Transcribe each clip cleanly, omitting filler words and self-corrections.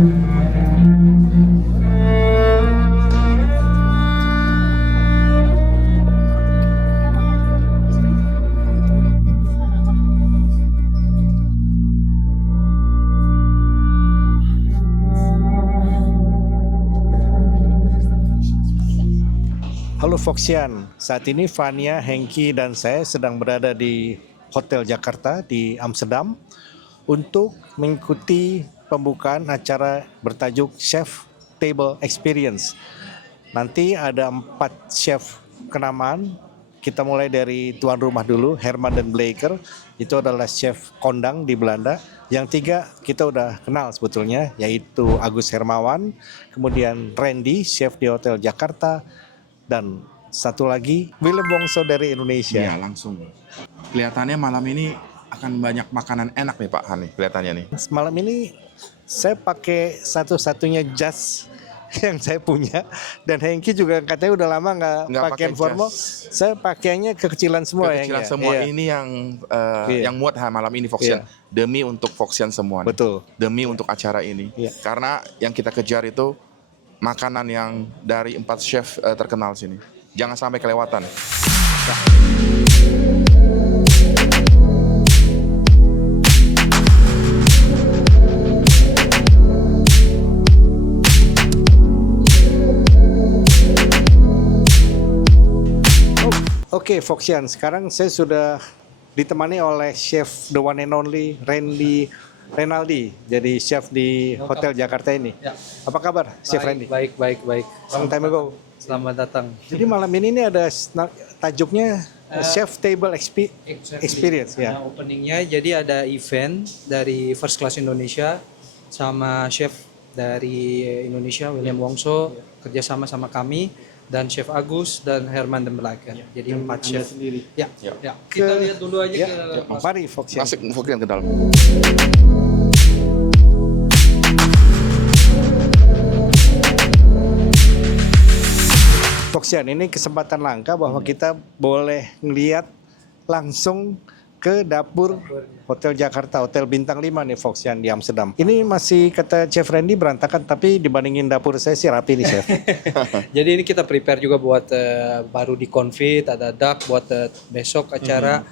Halo Foxian, saat ini Fania, Hengki, dan saya sedang berada di Hotel Jakarta di Amsterdam untuk mengikuti pembukaan acara bertajuk Chef Table Experience. Nanti ada 4 chef kenamaan. Kita mulai dari tuan rumah dulu, Herman den Bleecker. Itu adalah chef kondang di Belanda. Yang 3 kita udah kenal sebetulnya, yaitu Agus Hermawan, kemudian Randy, chef di Hotel Jakarta, dan satu lagi Willem Wongso dari Indonesia. Iya, langsung. Kelihatannya malam ini akan banyak makanan enak nih Pak Han nih, kelihatannya nih. Malam ini saya pakai satu-satunya jas yang saya punya, dan Hengki juga katanya udah lama nggak pakai formal. Saya pakainya kekecilan semua. Kekecilan semua. Iya. Ini yang muat malam ini Foxian. Iya. Demi untuk Foxian semua. Nih. Betul. Demi untuk acara ini. Iya. Karena yang kita kejar itu makanan yang dari 4 chef terkenal sini. Jangan sampai kelewatan. Oke, Foxian, sekarang saya sudah ditemani oleh chef the one and only Randy Renaldi, jadi chef di Hotel Jakarta ini. Ya. Apa kabar, Chef Randy? Baik. Long time ago. Selamat datang. Jadi malam ini ada tajuknya Chef Table Experience, ya. Nah, openingnya jadi ada event dari First Class Indonesia sama chef dari Indonesia Willem Wongso kerjasama sama kami dan Chef Agus dan Herman den Bleecker. Jadi 4 chef. Ya. Kita lihat dulu aja ke Mari, Foxian. Masuk Foxian ke dalam. Foxian, ini kesempatan langka bahwa kita boleh ngelihat langsung ke dapur Hotel Jakarta, Hotel Bintang 5 nih Foxian di Amsterdam. Ini masih kata Chef Randy berantakan, tapi dibandingin dapur saya sih rapi nih Chef. Jadi ini kita prepare juga buat baru di confit, ada duck buat besok acara.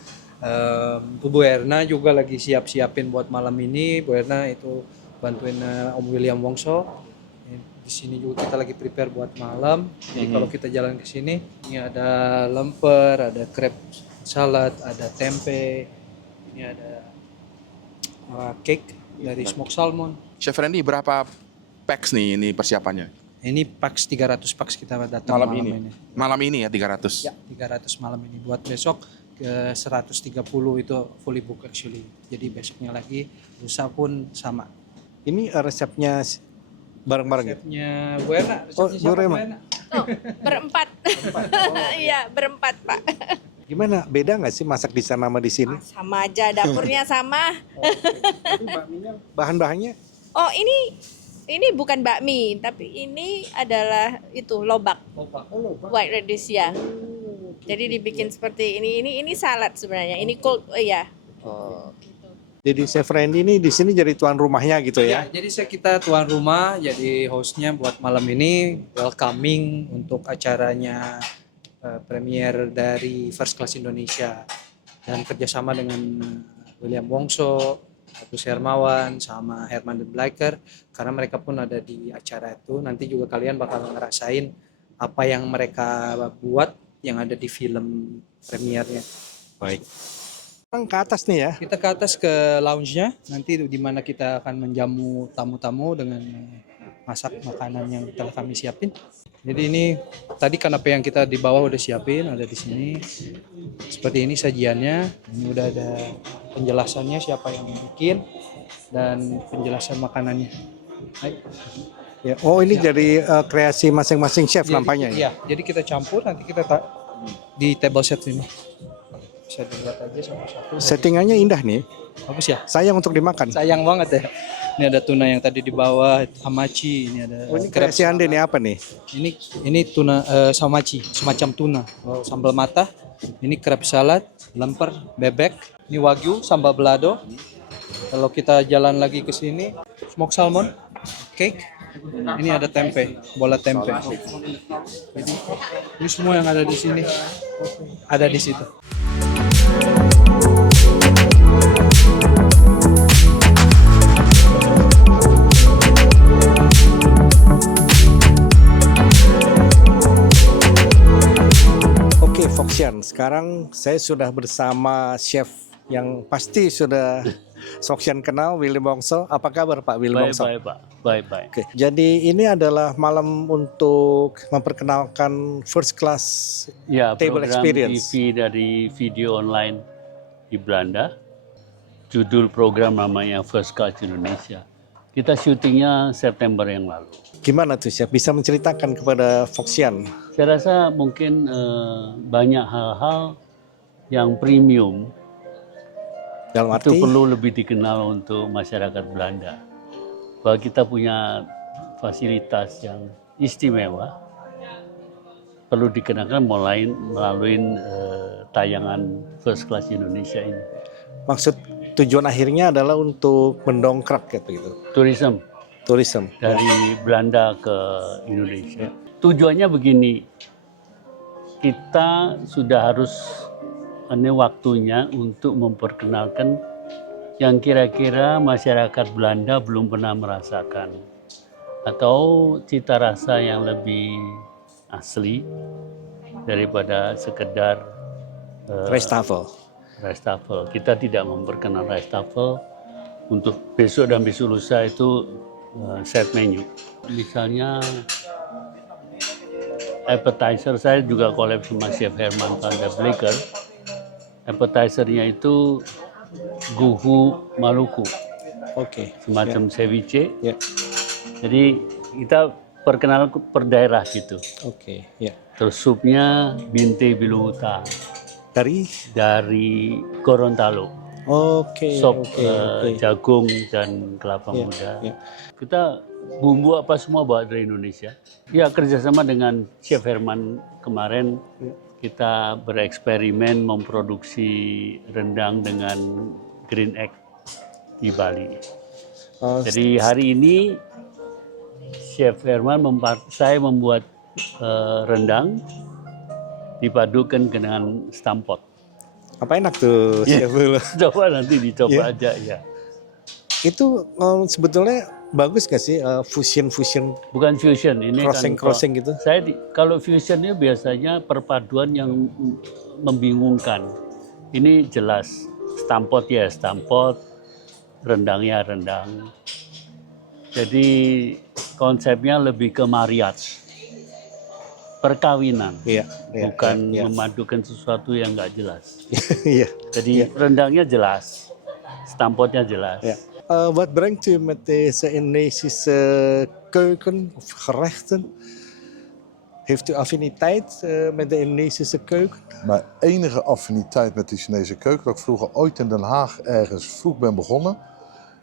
Bu Erna juga lagi siapin buat malam ini. Bu Erna itu bantuin Om William Wongso. Di sini juga kita lagi prepare buat malam. Jadi kalau kita jalan ke sini, ini ada lemper, ada crab salad, ada tempe, ini ada cake dari smoked salmon. Chef Randy, berapa packs nih ini persiapannya? Ini packs 300 packs kita datang malam ini. Malam ini ya 300? Ya, 300 malam ini. Buat besok ke 130 itu fully book actually. Jadi besoknya lagi, lusa pun sama. Ini resepnya bareng-bareng gitu? Resepnya Bu Erna. Bu Erna. Oh, berempat. Iya, berempat, Pak. Gimana? Beda nggak sih masak di sana sama di sini? Sama aja, dapurnya sama. Bahan-bahannya? Oh, ini bukan bakmi, tapi ini adalah itu lobak. White radish ya. Jadi dibikin seperti ini. Ini salad sebenarnya. Ini cold, ya. Oh, gitu. Jadi Chef Randy ini di sini jadi tuan rumahnya gitu ya? Ya, jadi kita tuan rumah, jadi hostnya buat malam ini, welcoming untuk acaranya premier dari First Class Indonesia dan kerjasama dengan William Wongso, Agus Hermawan, sama Herman den Bleecker, karena mereka pun ada di acara itu. Nanti juga kalian bakal ngerasain apa yang mereka buat yang ada di film premiernya. Baik. Sekarang ke atas nih ya? Kita ke atas ke lounge-nya, nanti di mana kita akan menjamu tamu-tamu dengan masak makanan yang telah kami siapin. Jadi ini tadi kanapé yang kita di bawah udah siapin, ada di sini. Seperti ini sajiannya. Ini udah ada penjelasannya siapa yang bikin dan penjelasan makanannya. Baik. Ya. Oh ini jadi kreasi masing-masing chef nampaknya ya? Iya, jadi kita campur nanti kita di table set ini. Bisa dilihat aja satu-satu. Settingannya indah nih. Bagus ya? Sayang untuk dimakan. Sayang banget ya. Ini ada tuna yang tadi di bawah, hamachi. Ini ada. Oh, ini kreasi Anda nih apa nih? Ini tuna hamachi, semacam tuna. Oh, sambal mata. Ini crab salad, lemper, bebek. Ini wagyu, sambal balado. Kalau kita jalan lagi ke sini, smoked salmon. cake. Ini ada tempe, bola tempe. Jadi ini semua yang ada di sini ada di situ. Oke, Foxian, sekarang saya sudah bersama chef yang pasti sudah Foxian kenal, Willy Bongso. Apa kabar Pak Willy Bongso? Baik, Pak. Baik. Oke, jadi ini adalah malam untuk memperkenalkan first class Ya, table program experience. TV dari video online di Belanda. Judul program namanya First Class Indonesia. Kita syutingnya September yang lalu. Gimana tuh chef? Bisa menceritakan kepada Foxian? Saya rasa mungkin banyak hal-hal yang premium Dalam itu arti, perlu lebih dikenal untuk masyarakat Belanda. Bahwa kita punya fasilitas yang istimewa, perlu dikenakan melalui tayangan First Class Indonesia ini. maksud tujuan akhirnya adalah untuk mendongkrak gitu. Tourism dari Belanda ke Indonesia. Tujuannya begini, kita sudah harus ini waktunya untuk memperkenalkan yang kira-kira masyarakat Belanda belum pernah merasakan atau cita rasa yang lebih asli daripada sekedar Restafel. Restafel. Kita tidak memperkenal Restafel untuk besok dan besok lusa itu set menu. Misalnya appetizer, saya juga collab sama Chef Herman van der Bleker. Appetizernya itu guhu Maluku, Oke. semacam ceviche. Ya. Jadi kita perkenal per daerah gitu. Oke. Ya. Terus supnya binte biluta dari Gorontalo. Oke. Sop Oke. jagung dan kelapa Ya, muda. ya. Kita bumbu apa semua bawa dari Indonesia. Ya, kerjasama dengan Chef Herman kemarin kita bereksperimen memproduksi rendang dengan green egg di Bali. Oh, Jadi hari ini Chef Herman saya membuat rendang dipadukan dengan stampot. apa enak tuh chef dulu. Coba nanti dicoba aja ya. Itu sebetulnya bagus gak sih fusion Bukan fusion, ini crossing gitu? Kalau fusion itu biasanya perpaduan yang membingungkan. Ini jelas, stampot ya stampot, rendangnya rendang. Jadi konsepnya lebih ke mariage, perkawinan, bukan memadukan sesuatu yang nggak jelas. Iya. Jadi rendangnya jelas, stampotnya jelas. Ja. Wat brengt u met deze Indonesische keuken of gerechten? Heeft u affiniteit met de Indonesische keuken? Mijn enige affiniteit met de Chinese keuken, dat ik vroeger ooit in Den Haag ergens vroeg ben begonnen.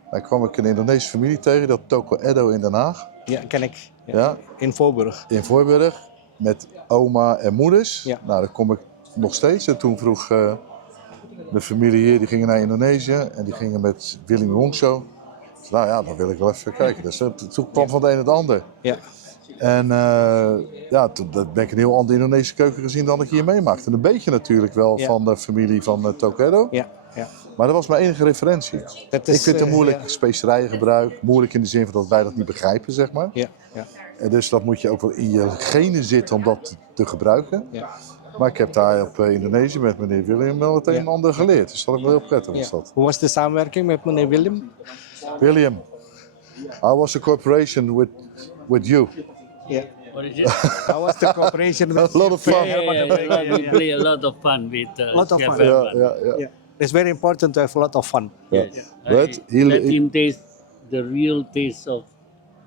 Daar kwam ik een Indonesische familie tegen, dat Toko Edo in Den Haag. Ja, ken ik. Ja. In Voorburg. In Voorburg, met oma en moeders. Ja. Nou, daar kom ik nog steeds. En toen vroeg de familie hier, die gingen naar Indonesië en die gingen met Willy Bongso. Dus, nou ja, dan wil ik wel even kijken. Dus toen kwam van het een het ander. Ja. En toen ben ik een heel andere Indonesische keuken gezien dan ik hier meemaakte. En een beetje natuurlijk wel van de familie van Tokedo. Ja. Ja. Maar dat was mijn enige referentie. Dat is, ik vind het moeilijk, ja. specerijengebruik. Moeilijk in de zin van dat wij dat niet begrijpen, zeg maar. Ja. Ja. En dus dat moet je ook wel in je genen zitten om dat te gebruiken. Ja. Maar ik heb daar op Indonesië met meneer William wel het een en ander geleerd. Dus dat was wel heel prettig. Was dat. Hoe was de samenwerking met meneer Willem? William, how was the cooperation with you? Ja. What is it? How was the cooperation with A lot of fun. We play a lot of fun with Lot of Chef fun. Herman. Yeah. It's very important to have a lot of fun. Yeah. I But let him taste the real taste of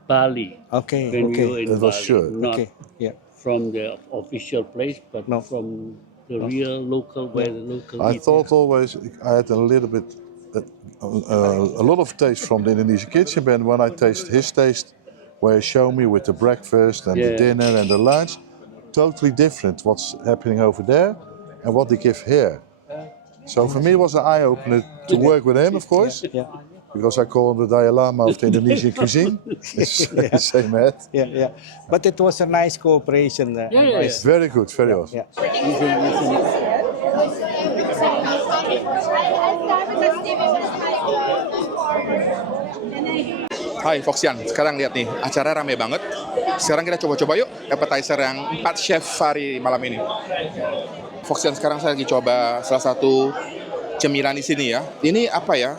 Bali. Okay. When Okay. you're in That was Bali. sure. Not Okay. Yeah. from the official place, but No. from the real local, where the local I eat. thought always I had a little bit, a lot of taste from the Indonesian kitchen, but when I taste his taste, where he showed me with the breakfast and the Yeah. dinner and the lunch, totally different what's happening over there and what they give here. So for me it was an eye-opener to work with him, of course. Yeah. because I call him the Dalai Lama of the Indonesian cuisine. Same hat. Yeah, yeah. But it was a nice cooperation. Nice. Very good, very awesome. Yeah. Hai Foxian, sekarang lihat nih, acara rame banget. Sekarang kita coba-coba yuk appetizer yang 4 chef hari malam ini. Foxian, sekarang saya lagi coba salah satu cemilan di sini ya. Ini apa ya?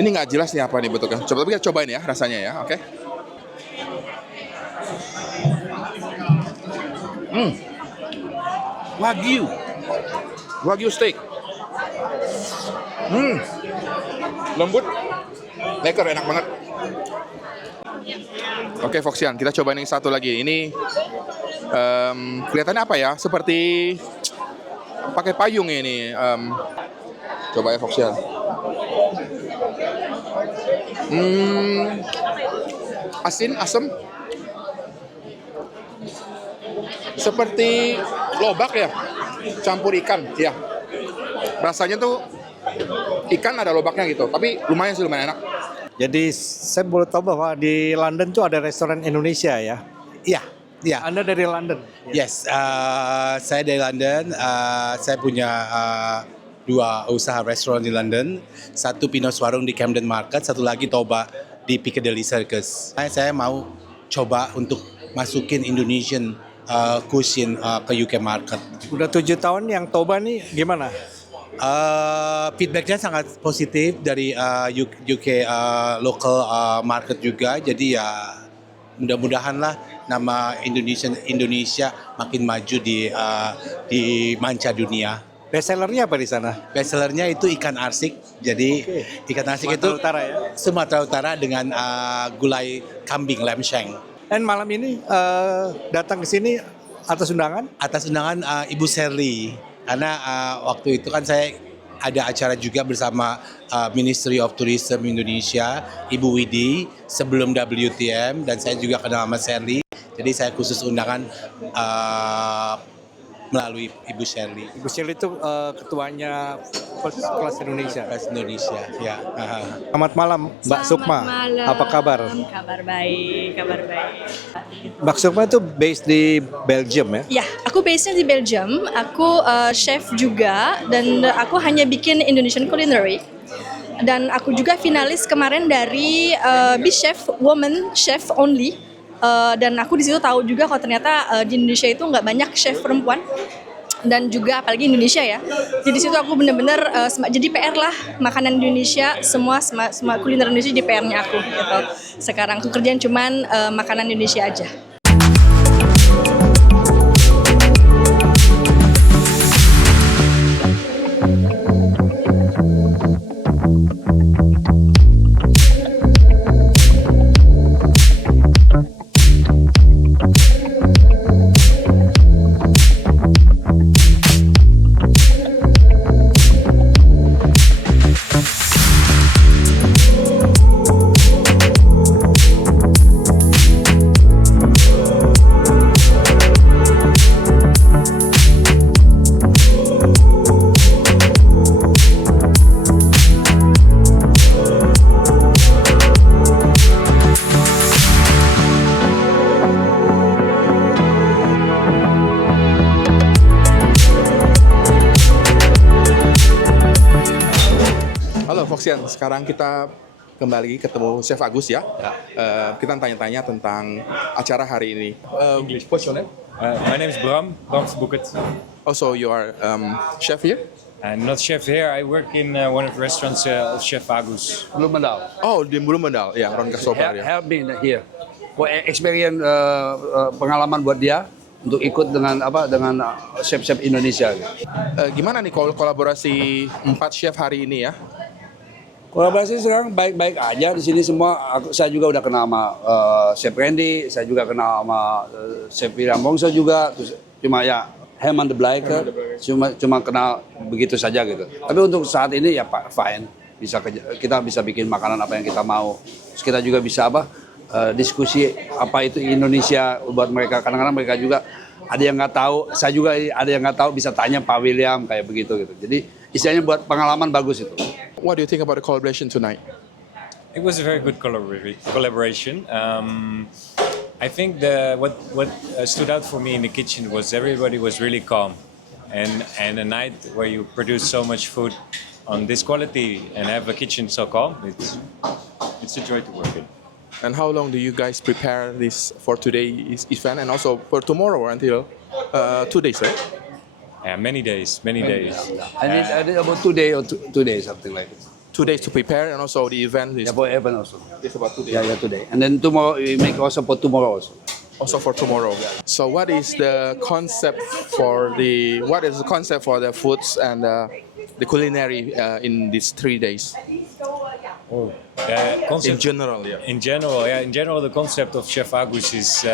Ini nggak jelas nih apa nih bentuknya. Coba kita cobain ya rasanya ya, oke? Wagyu. Wagyu steak. Lembut. Lekker, enak banget. Oke, Foxian, kita cobain yang satu lagi. Ini kelihatannya apa ya? Seperti pakai payung ini. Coba ya, Foxian. Asin, asam. Seperti lobak ya, campur ikan, ya. Rasanya tuh ikan ada lobaknya gitu, tapi lumayan sih, lumayan enak. Jadi saya boleh tahu bahwa di London tuh ada restoran Indonesia ya. Iya, iya. Anda dari London? Yes, saya dari London. Saya punya 2 usaha restoran di London. Satu Pinos Warung di Camden Market, satu lagi Toba di Piccadilly Circus. Saya mau coba untuk masukin Indonesian cuisine ke UK market. Udah 7 tahun yang Toba nih gimana? Feedbacknya sangat positif dari UK local market juga. Jadi ya mudah-mudahan lah nama Indonesia makin maju di manca dunia. Bestsellernya apa di sana? Bestsellernya itu ikan arsik. Jadi ikan arsik Sumatera itu Utara ya? Sumatera Utara dengan gulai kambing lamb shank. Dan malam ini datang ke sini atas undangan? Atas undangan Ibu Sherly. Karena waktu itu kan saya ada acara juga bersama Ministry of Tourism Indonesia, Ibu Widi, sebelum WTM, dan saya juga kenal sama Sherly. Jadi saya khusus undangan melalui Ibu Sherly. Ibu Sherly itu ketuanya First Class Indonesia. First Indonesia, ya. Selamat malam Mbak Sukma. Malam. Apa kabar? Kabar baik, kabar baik. Mbak Sukma itu based di Belgium ya? Ya, aku base-nya di Belgium. Aku chef juga dan aku hanya bikin Indonesian culinary. Dan aku juga finalis kemarin dari Big Chef Woman Chef Only. Dan aku di situ tahu juga kalau ternyata di Indonesia itu nggak banyak chef perempuan. Dan juga apalagi Indonesia ya. Jadi situ aku bener-bener jadi PR lah makanan Indonesia, semua kuliner Indonesia di PR-nya aku gitu. Sekarang aku kerjaan cuman makanan Indonesia aja. Halo Foxian, sekarang kita kembali ketemu Chef Agus ya. Kita tanya-tanya tentang acara hari ini. English. What's your name? My name is Bram Bucket. Also, you are chef here? I'm not chef here. I work in one of the restaurants of Chef Agus. Bloemendal. Oh, di Bloemendal, ya, Ron Kasobar ya. Help me here. For experience pengalaman buat dia untuk ikut dengan chef-chef Indonesia. Gimana nih kolaborasi 4 chef hari ini ya? Kolaborasi sekarang baik-baik aja di sini semua. Saya juga udah kenal sama Chef Randy, saya juga kenal sama Chef William Wongso juga. Terus, cuma ya Herman de Blijker, cuma kenal begitu saja gitu. Tapi untuk saat ini ya fine, kita bisa bikin makanan apa yang kita mau. Terus kita juga bisa diskusi apa itu Indonesia buat mereka. Kadang-kadang mereka juga ada yang nggak tahu, saya juga ada yang nggak tahu bisa tanya Pak William kayak begitu gitu. Jadi istilahnya buat pengalaman bagus itu. What do you think about the collaboration tonight? It was a very good collaboration. I think what stood out for me in the kitchen was everybody was really calm, and a night where you produce so much food on this quality and have a kitchen so calm, it's a joy to work in. And how long do you guys prepare this for today's event and also for tomorrow until 2 days, right? Yeah, many days, many days. I did about 2 days or 2 days, something like it. 2 days to prepare and also the event is Yeah, for event also. it's about 2 days. Yeah, today. And then tomorrow we make also for tomorrow also. Also for tomorrow. So what is the concept for the foods and the culinary in these 3 days in Concept, general? Yeah. in general, the concept of Chef Agus is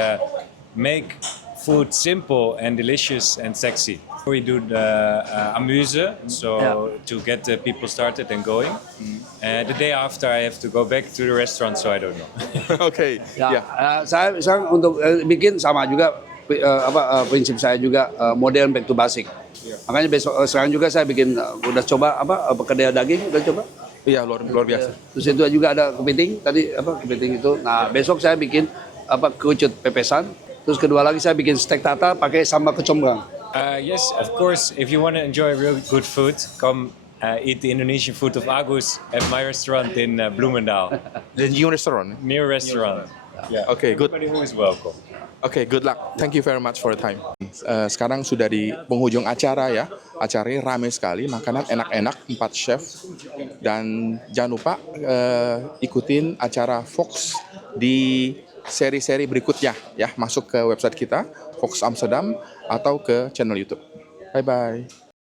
make food simple and delicious and sexy. We do the amuse, so to get the people started and going. The day after, I have to go back to the restaurant, so I don't know. Okay. Ya, Yeah. saya sekarang untuk bikin sama juga prinsip saya juga modern back to basic. Makanya besok sekarang juga saya bikin udah coba kedai daging udah coba. Iya, luar biasa. Terus itu juga ada kepiting tadi kepiting itu. Nah besok saya bikin kerucut pepesan. Terus kedua lagi saya bikin steak tartar pakai sambal kecombrang. Yes, of course. If you want to enjoy real good food, come eat the Indonesian food of Agus at my restaurant in Bloemendaal. The new restaurant. New restaurant. Yeah. Okay, good. Everybody who is welcome. Okay, good luck. Thank you very much for the time. Sekarang sudah di penghujung acara ya. Acaranya ramai sekali, makanan enak-enak, 4 chef. Dan jangan lupa ikutin acara Fox di seri-seri berikutnya ya. Masuk ke website kita, Fox Amsterdam, atau ke channel YouTube. Bye-bye.